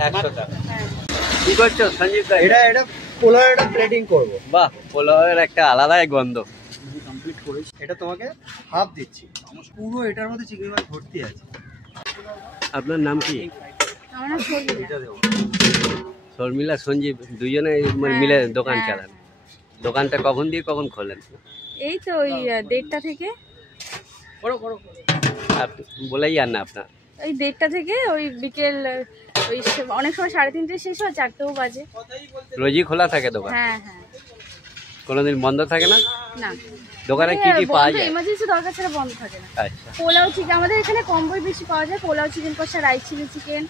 100 টাকা। কি করছো সঞ্জীব দা? এটা পোলাও এটা প্লেটিং করব। বাহ, পোলাওয়ের একটা আলাদাই গন্ধ। কমপ্লিট করেছি, এটা তোমাকে হাফ দিচ্ছি। পুরো এটার মধ্যে চিংড়ি মাছ ভর্তি আছে। আপনার নাম কি? আমার নাম শর্মিলা। শর্মিলা, সঞ্জীব দুজনে মিলে দোকান চালান। দোকানটা কখন দিয়ে কখন খোলেন? এই তো ওই 1:30টা থেকে। বলেই আর না আপনার। ওই 1:30টা থেকে ওই বিকেল ওই অনেক সময় 3:30 শেষ হয়, 4টেও বাজে। রোজই খোলা থাকে দোকান? হ্যাঁ হ্যাঁ। কোনোদিন বন্ধ থাকে না? না। দোকানে কি কি পাওয়া যায়? এমার্জেন্সি দরকার ছাড়া বন্ধ থাকে না। আচ্ছা। পোলাও চিকেন আমাদের এখানে কম্বোই বেশি পাওয়া যায়। পোলাও চিকেন কষা, রাইস চিলি চিকেন,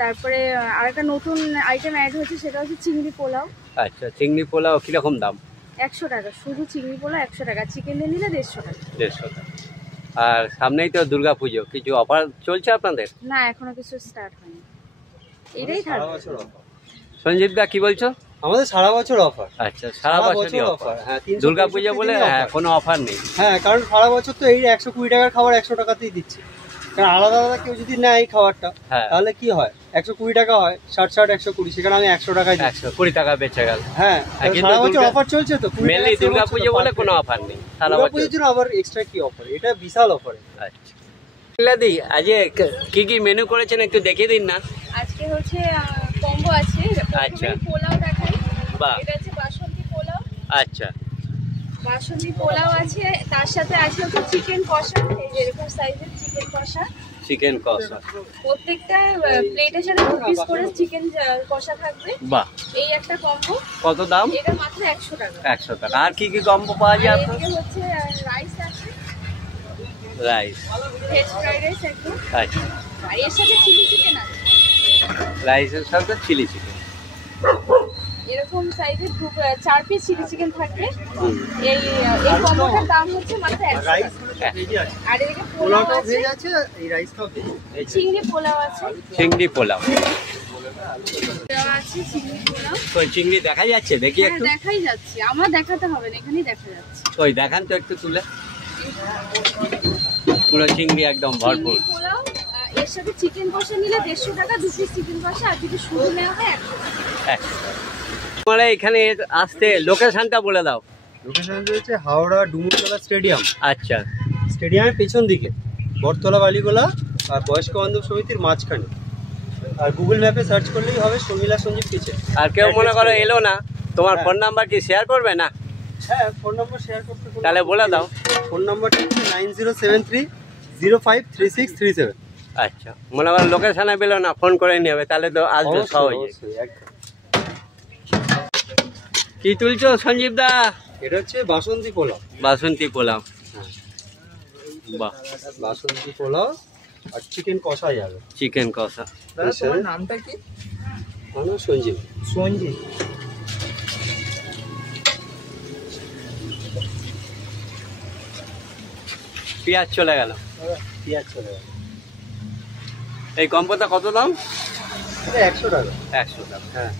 তারপরে আরেকটা নতুন আইটেম অ্যাড হয়েছে, সেটা হচ্ছে চিংড়ি পোলাও। আচ্ছা, চিংড়ি পোলাও কিরকম দাম? 100 টাকা শুধু চিংড়ি পোলাও, 100 টাকা। চিকেন দিয়ে নিলে 150 টাকা। 150 টাকা। আর সামনেই তো দুর্গাপুজো, কিছু অফার চলছে আপনাদের? না, এখনো কিছু স্টার্ট হয়নি, এটাই থাকবে। সঞ্জীব দা কি বলছো? আমাদের সারা বছর অফার। আচ্ছা, সারা বছরই অফার। হ্যাঁ, দুর্গাপুজো বলে কোনো অফার নেই? হ্যাঁ, কারণ সারা বছর তো এই 120 টাকার খাবার 100 টাকাতেই দিচ্ছি। কারণ আলাদা আলাদা কেউ যদি নেয় খাবারটা, তাহলে কি হয়, 120 টাকা হয়, 60 120, সেখানে আমি 100 টাকায় 120 টাকা বেঁচে গেল। হ্যাঁ, সারা বছর অফার চলছে তো। মেনলি দুর্গাপুজো বলে কোনো অফার নেই, সারা বছর। দুর্গাপুজোর জন্য আবার এক্সট্রা কি অফার? এটা বিশাল অফার। আচ্ছা দি, আজকে কি কি মেনু করেছেন একটু দেখিয়ে দিন না। আজকে হচ্ছে কম্বো আছে। আচ্ছা, পোলাও দেখাই। বাহ, এটা হচ্ছে বাসন্তী পোলাও। আচ্ছা, বাসন্তী পোলাও আছে, তার সাথে আছে হচ্ছে চিকেন কষা। এই যে এরকম সাইজের চিকেন কষা। চিকেন কষা প্রত্যেকটা প্লেটের সাথে 2 পিস করে চিকেন কষা থাকবে। বাহ, এই একটা কম্বো। কত দাম? এটা মাত্র 100 টাকা। 100 টাকা। আর কি কি কম্বো পাওয়া যায় আপনার? এদিকে হচ্ছে রাইস আছে, রাইস, ভেজ ফ্রাইড রাইস একদম। আচ্ছা, আর এর সাথে চিলি চিকেন আছে। রাইসের সাথে চিলি চিকেন। এরকম সাইজের 4 পিস চিলি চিকেন থাকবে। এই কম্বোটার দাম হচ্ছে মাত্র 100 টাকা। আর এদিকে পোলাও আছে, ভেজ আছে, এই রাইসটাও ভেজ। চিংড়ি পোলাও আছে। চিংড়ি পোলাও আছে, চিংড়ি পোলাও। ওই চিংড়ি দেখা যাচ্ছে? দেখি একটু। দেখাই যাচ্ছে, আমার দেখাতে হবে না, এখানেই দেখা যাচ্ছে। ওই দেখান তো একটু তুলে। পুরো চিংড়ি একদম ভরপুর। চিংড়ি পোলাও, এর সাথে চিকেন কষা নিলে 150 টাকা, 2 পিস চিকেন কষা। আর যদি শুধু নেওয়া হয় 100 টাকা। তোমরা এখানে আসতে লোকেশনটা বলে দাও। লোকেশন রয়েছে হাওড়া ডুমুরতলা স্টেডিয়াম। আচ্ছা, স্টেডিয়ামের পেছন দিকে বটতলা বালিগোলা আর বয়স্ক বান্ধব সমিতির মাঝখানে। আর গুগল ম্যাপে সার্চ করলেই হবে শর্মিলা সঞ্জীব কিচেন। আর কেউ মনে করো এলো না, তোমার ফোন নাম্বার কি শেয়ার করবে না? হ্যাঁ, ফোন নম্বর শেয়ার করতে। তাহলে বলে দাও। ফোন নম্বরটা হচ্ছে 9073053637। আচ্ছা, মনে করো লোকেশনে পেলো না, ফোন করে নেবে, তাহলে তো আসবে সহজে। কি তুলছো সঞ্জীব দা? এটা হচ্ছে বাসন্তী পোলাও। বাসন্তী পোলাও, বাহ, বাসন্তী পোলাও আর চিকেন কষা যাবে। চিকেন কষা। তোমার নামটা কি? আমার নাম সঞ্জীব। সঞ্জীব। পেঁয়াজ চলে গেল। পেঁয়াজ চলে গেল। এই কম্বোটা কত দাম? 100 টাকা। 100 টাকা। হ্যাঁ।